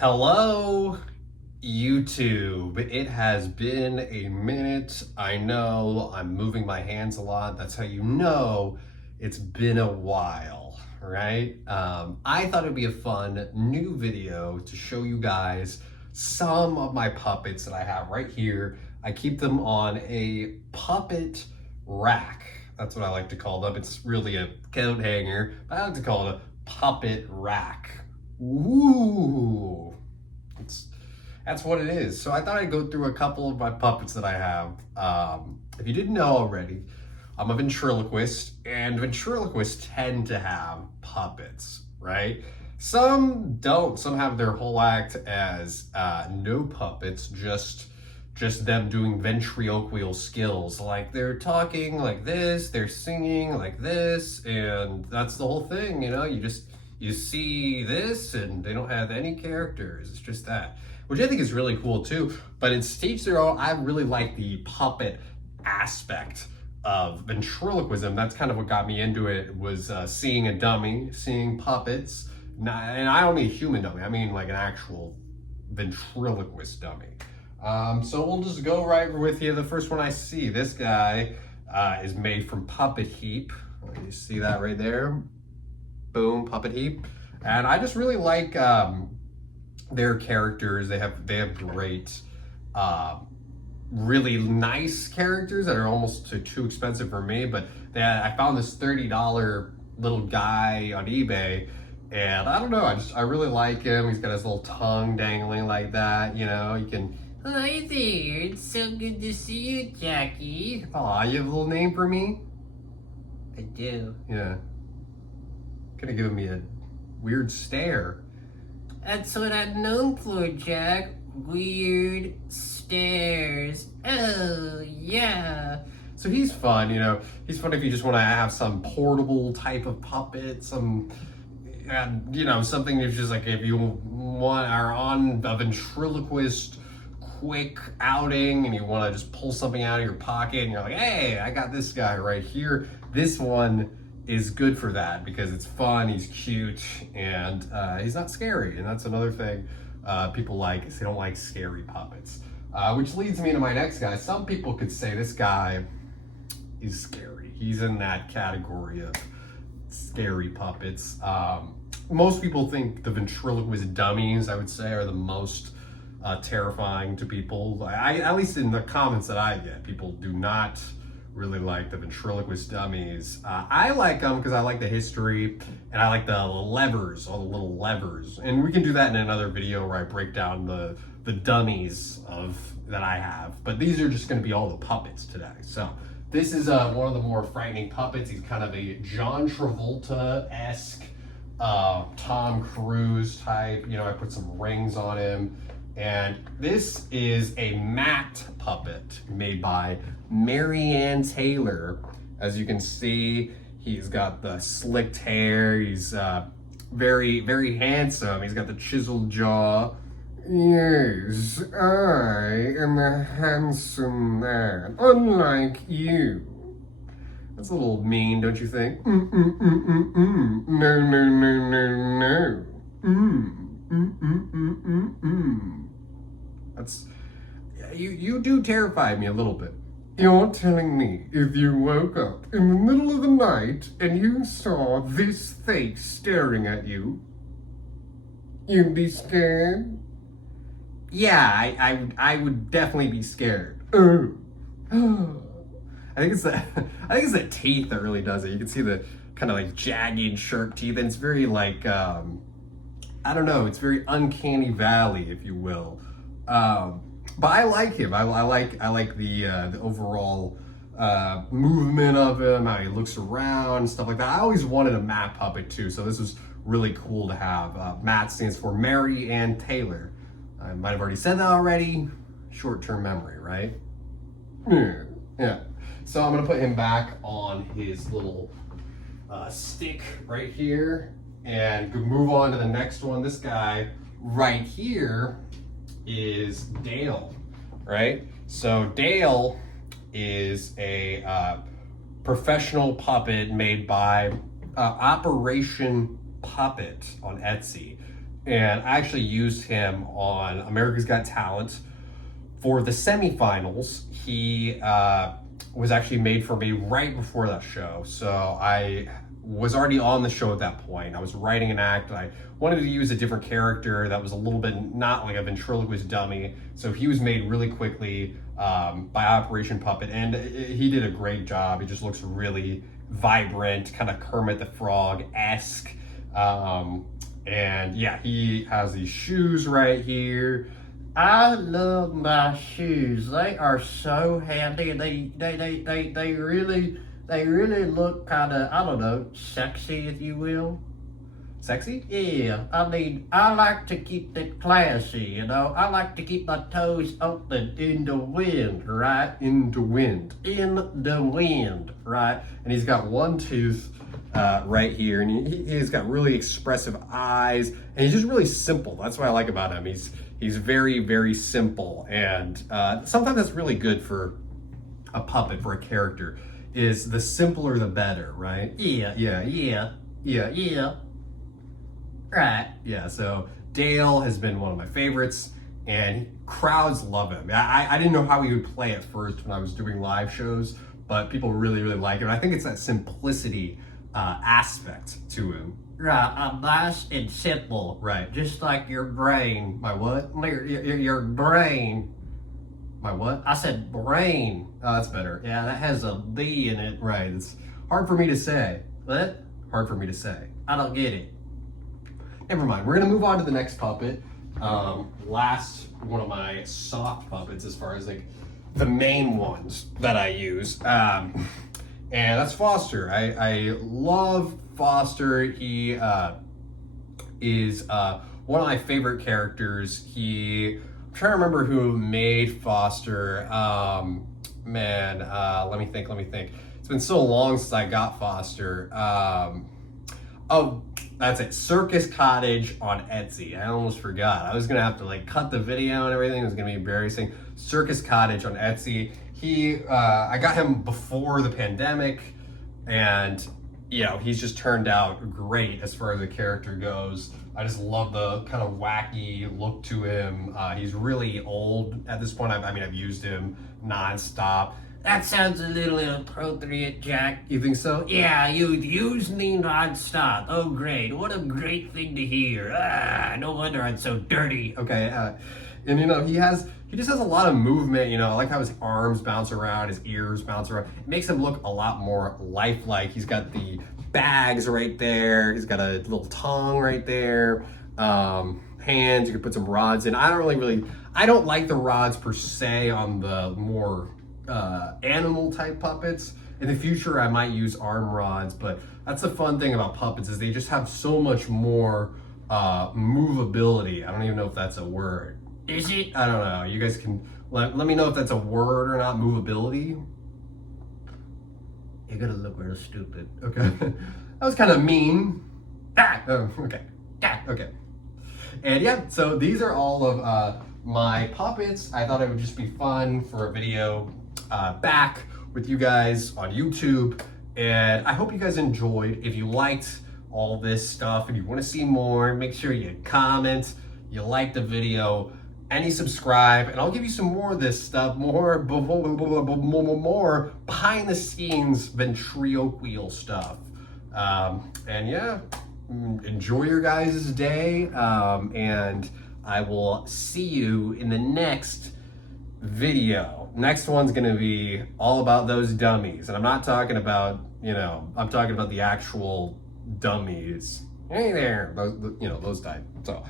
Hello, YouTube. It has been a minute. I know I'm moving my hands a lot. That's how you know it's been a while, right? I thought it'd be a fun new video to show you guys some of my puppets that I have right here. I keep them on a puppet rack. That's what I like to call them. It's really a coat hanger, but I like to call it a puppet rack. Ooh, that's what it is. So I thought I'd go through a couple of my puppets that I have. If you didn't know already, I'm a ventriloquist, and ventriloquists tend to have puppets, right? Some don't. Some have their whole act as no puppets, just them doing ventriloquial skills. Like they're talking like this, they're singing like this, and that's the whole thing, you know? You see this and they don't have any characters. It's just that, which I think is really cool too. But in Stage their own, I really like the puppet aspect of ventriloquism. That's kind of what got me into it, was seeing a dummy, seeing puppets. And I don't mean a human dummy, I mean like an actual ventriloquist dummy. So we'll just go right with you. The first one I see, this guy is made from Puppet Heap. You see that right there? Boom, Puppet Heap. And I just really like their characters. They have great, really nice characters that are almost too expensive for me. But I found this $30 little guy on eBay, and I don't know. I really like him. He's got his little tongue dangling like that. You know, you can. Hi there. It's so good to see you, Jackie. Aw, you have a little name for me? I do. Yeah. Kind of giving me a weird stare. That's what I'm known for, Jack. Weird stares. Oh, yeah. So he's fun, you know. He's fun if you just want to have some portable type of puppet, some, you know, something that's just like if you are on a ventriloquist quick outing and you want to just pull something out of your pocket and you're like, hey, I got this guy right here. This one is good for that because it's fun, he's cute, and he's not scary. And that's another thing people like, is they don't like scary puppets. Which leads me to my next guy. Some people could say this guy is scary. He's in that category of scary puppets. Most people think the ventriloquist dummies, I would say, are the most terrifying to people. At least in the comments that I get, people do not really like the ventriloquist dummies. I like them because I like the history and I like the levers, all the little levers. And we can do that in another video where I break down the dummies that I have. But these are just going to be all the puppets today. So this is one of the more frightening puppets. He's kind of a John Travolta-esque, Tom Cruise type. You know, I put some rings on him. And this is a matte puppet made by Marianne Taylor. As you can see, he's got the slicked hair. He's very, very handsome. He's got the chiseled jaw. Yes, I am a handsome man, unlike you. That's a little mean, don't you think? No, no, no, no, no. That's, you do terrify me a little bit. You're telling me if you woke up in the middle of the night and you saw this face staring at you, you'd be scared? Yeah, I would definitely be scared. Oh. I think it's the teeth that really does it. You can see the kind of like jagged, sharp teeth, and it's very like I don't know, it's very uncanny valley, if you will. But I like him. I like the overall movement of him, how he looks around, stuff like that. I always wanted a matte puppet too, so this was really cool to have. Matte stands for Marianne Taylor. I might have already said that already. Short-term memory, right? Yeah. So I'm gonna put him back on his little stick right here and move on to the next one. This guy right here is Dale, right? So Dale is a professional puppet made by Operation Puppet on Etsy. and I actually used him on America's Got Talent for the semifinals. He was actually made for me right before that show, so I was already on the show at that point. I was writing an act. I wanted to use a different character that was a little bit not like a ventriloquist dummy, so he was made really quickly by Operation Puppet, and he did a great job. He just looks really vibrant, kind of Kermit the Frog-esque. And yeah, he has these shoes right here. I love my shoes. They are so handy. They really look kind of, I don't know, sexy, if you will. Sexy? Yeah. I mean, I like to keep it classy, you know. I like to keep my toes open in the wind, right? In the wind. In the wind, right? And he's got one tooth right here, and he's got really expressive eyes, and he's just really simple. That's what I like about him. He's very, very simple, and sometimes that's really good for a puppet, for a character, is the simpler the better, right? Yeah. Right. Yeah, so Dale has been one of my favorites, and crowds love him. I didn't know how he would play at first when I was doing live shows, but people really, really like him. I think it's that simplicity aspect to him. Right, nice and simple. Right. Just like your brain. My what? Your brain. My what? I said brain. Oh, that's better. Yeah, that has a B in it. Right. It's hard for me to say. What? Hard for me to say. I don't get it. Never mind. We're gonna move on to the next puppet. Last one of my soft puppets, as far as like the main ones that I use. And that's Foster. I love Foster. He is one of my favorite characters. I'm trying to remember who made Foster. Let me think. It's been so long since I got Foster. Oh, that's it. Circus Cottage on Etsy. I almost forgot. I was gonna have to like cut the video and everything. It was gonna be embarrassing. Circus Cottage on Etsy. I got him before the pandemic, and you know, he's just turned out great as far as the character goes. I just love the kind of wacky look to him. He's really old at this point. I've used him nonstop. That sounds a little inappropriate, Jack. You think so? Yeah, you'd use me nonstop. Oh, great. What a great thing to hear. No wonder I'm so dirty. Okay, and you know, he just has a lot of movement, you know. I like how his arms bounce around, his ears bounce around. It makes him look a lot more lifelike. He's got the bags right there. He's got a little tongue right there. Hands, you could put some rods in. I don't like the rods per se on the more animal type puppets. In the future, I might use arm rods, but that's the fun thing about puppets is they just have so much more movability. I don't even know if that's a word. Is it? I don't know. You guys can let me know if that's a word or not. Movability. You're gonna look real stupid. Okay. That was kind of mean. Oh, okay. Okay. And yeah, so these are all of my puppets. I thought it would just be fun for a video back with you guys on YouTube. And I hope you guys enjoyed. If you liked all this stuff and you want to see more, make sure you comment, you like the video, and you subscribe, and I'll give you some more of this stuff, more behind the scenes ventriloquial stuff. And yeah, enjoy your guys' day, and I will see you in the next video. Next one's gonna be all about those dummies, and I'm not talking about, you know, I'm talking about the actual dummies. Hey there, those type. So